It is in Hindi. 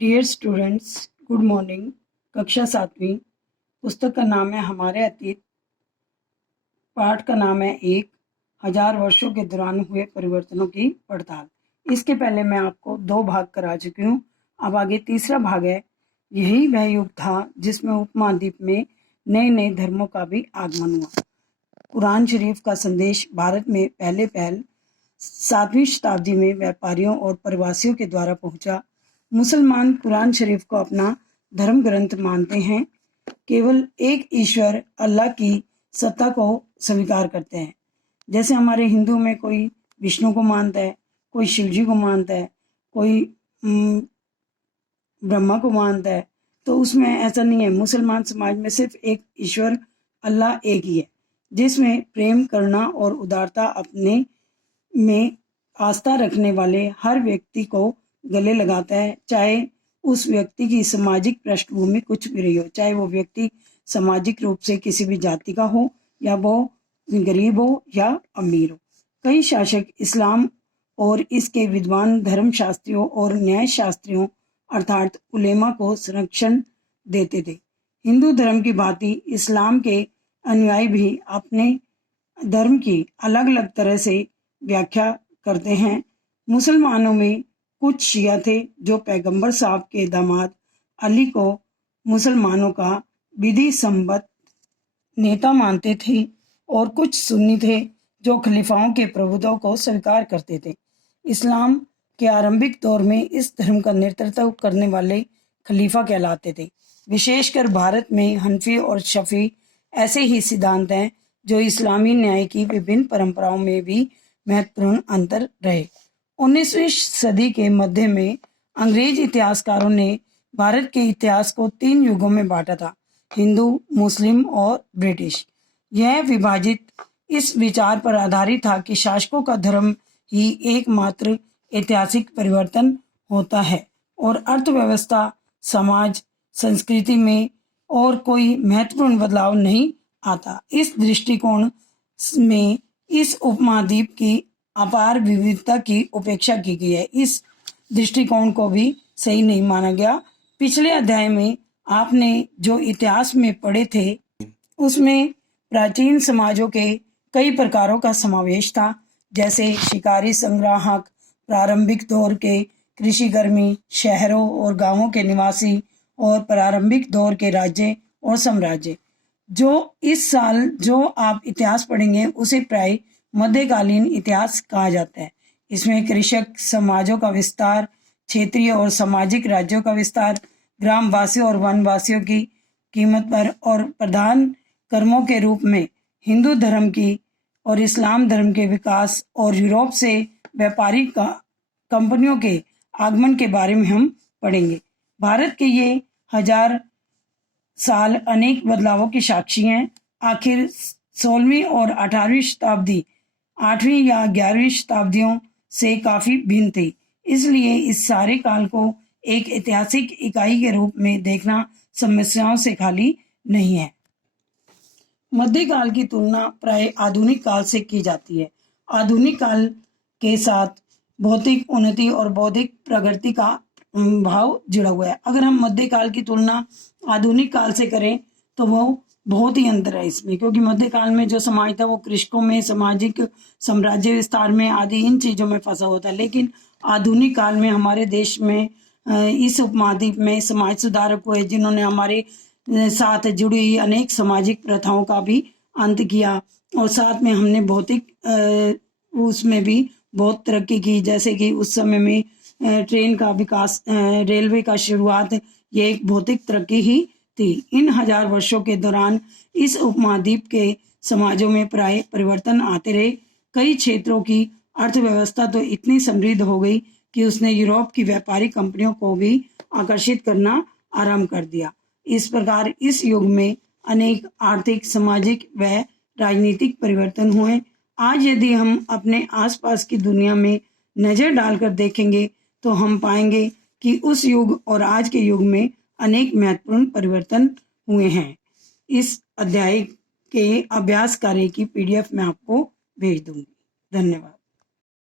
Dear students, good morning. कक्षा 7वीं। पुस्तक का नाम है हमारे अतीत। पाठ का नाम है 1000 वर्षों के दौरान हुए परिवर्तनों की पड़ताल। इसके पहले मैं आपको 2 भाग करा चुकी हूँ। अब आगे तीसरा भाग है। यही वह युग था जिसमें उपमहाद्वीप में नए नए धर्मों का भी आगमन हुआ। कुरान शरीफ का संदेश भारत में पहले 7वीं शताब्दी में व्यापारियों और प्रवासियों के द्वारा पहुंचा। मुसलमान कुरान शरीफ को अपना धर्म ग्रंथ मानते हैं। केवल एक ईश्वर अल्लाह की सत्ता को स्वीकार करते हैं। जैसे हमारे हिंदू में कोई विष्णु को मानता है, कोई शिव जी को मानता है, कोई ब्रह्मा को मानता है, तो उसमें ऐसा नहीं है। मुसलमान समाज में सिर्फ एक ईश्वर अल्लाह एक ही है, जिसमें प्रेम, करुणा और उदारता अपने में आस्था रखने वाले हर व्यक्ति को गले लगाता है, चाहे उस व्यक्ति की सामाजिक पृष्ठभूमि कुछ भी रही हो, चाहे वो व्यक्ति सामाजिक रूप से किसी भी जाति का हो, या वो गरीब हो या अमीर हो। कई शासक इस्लाम और इसके विद्वान धर्मशास्त्रियों और न्याय शास्त्रियों अर्थात उलेमा को संरक्षण देते थे। हिंदू धर्म की भांति इस्लाम के अनुयायी भी अपने धर्म की अलग अलग तरह से व्याख्या करते हैं। मुसलमानों में कुछ शिया थे जो पैगंबर साहब के दामाद अली को मुसलमानों का विधि सम्मत नेता मानते थे, और कुछ सुन्नी थे जो खलीफाओं के प्रभुत्व को स्वीकार करते थे। इस्लाम के आरंभिक दौर में इस धर्म का नेतृत्व करने वाले खलीफा कहलाते थे। विशेषकर भारत में हनफी और शफी ऐसे ही सिद्धांत हैं जो इस्लामी न्याय की विभिन्न परंपराओं में भी महत्वपूर्ण अंतर रहे। 19वीं सदी के मध्य में अंग्रेज इतिहासकारों ने भारत के इतिहास को 3 युगों में बांटा था: हिंदू, मुस्लिम और ब्रिटिश। यह विभाजित इस विचार पर आधारित था कि शासकों का धर्म ही एकमात्र ऐतिहासिक परिवर्तन होता है और अर्थव्यवस्था, समाज, संस्कृति में और कोई महत्वपूर्ण बदलाव नहीं आता। इस दृष्टिकोण में इस उपमहाद्वीप की अपार विविधता की उपेक्षा की गई है। इस दृष्टिकोण को भी सही नहीं माना गया। पिछले अध्याय में आपने जो इतिहास में पढ़े थे उसमें प्राचीन समाजों के कई प्रकारों का समावेश था, जैसे शिकारी संग्राहक, प्रारंभिक दौर के कृषिकर्मी, शहरों और गांवों के निवासी, और प्रारंभिक दौर के राज्य और साम्राज्य। इस साल जो आप इतिहास पढ़ेंगे उसे प्राय मध्यकालीन इतिहास कहा जाता है। इसमें कृषक समाजों का विस्तार, क्षेत्रीय और सामाजिक राज्यों का विस्तार, ग्रामवासियों और वनवासियों की कीमत पर, और प्रधान कर्मों के रूप में हिंदू धर्म की और इस्लाम धर्म के विकास, और यूरोप से व्यापारी कंपनियों के आगमन के बारे में हम पढ़ेंगे। भारत के ये 1000 साल अनेक बदलावों की साक्षी हैं। आखिर 16वीं और 18वीं शताब्दी 8वीं या 11वीं शताब्दियों से काफी भिन्न थी। इसलिए इस सारे काल को एक ऐतिहासिक इकाई के रूप में देखना समस्याओं से खाली नहीं है। मध्यकाल की तुलना प्राय आधुनिक काल से की जाती है। आधुनिक काल के साथ भौतिक उन्नति और बौद्धिक प्रगति का भाव जुड़ा हुआ है। अगर हम मध्यकाल की तुलना आधुनिक काल से करें तो वो बहुत ही अंतर है इसमें, क्योंकि मध्यकाल में जो समाज था वो कृषकों में, सामाजिक साम्राज्य विस्तार में आदि इन चीज़ों में फंसा होता है। लेकिन आधुनिक काल में हमारे देश में इस उपमहाद्वीप में समाज सुधारक हुए जिन्होंने हमारे साथ जुड़ी हुई अनेक सामाजिक प्रथाओं का भी अंत किया, और साथ में हमने भौतिक उसमें भी बहुत तरक्की की। जैसे कि उस समय में ट्रेन का विकास, रेलवे का शुरुआत, ये एक भौतिक तरक्की ही थी। इन 1000 वर्षों के दौरान इस उपमहाद्वीप के समाजों में प्राय परिवर्तन आते रहे। कई क्षेत्रों की अर्थव्यवस्था तो इतनी समृद्ध हो गई कि उसने यूरोप की व्यापारी कंपनियों को भी आकर्षित करना आरंभ कर दिया। इस प्रकार इस युग में अनेक आर्थिक, सामाजिक व राजनीतिक परिवर्तन हुए। आज यदि हम अपने आसपास की दुनिया में नजर डालकर देखेंगे तो हम पाएंगे कि उस युग और आज के युग में अनेक महत्वपूर्ण परिवर्तन हुए हैं। इस अध्याय के अभ्यास कार्य की PDF मैं आपको भेज दूंगी। धन्यवाद।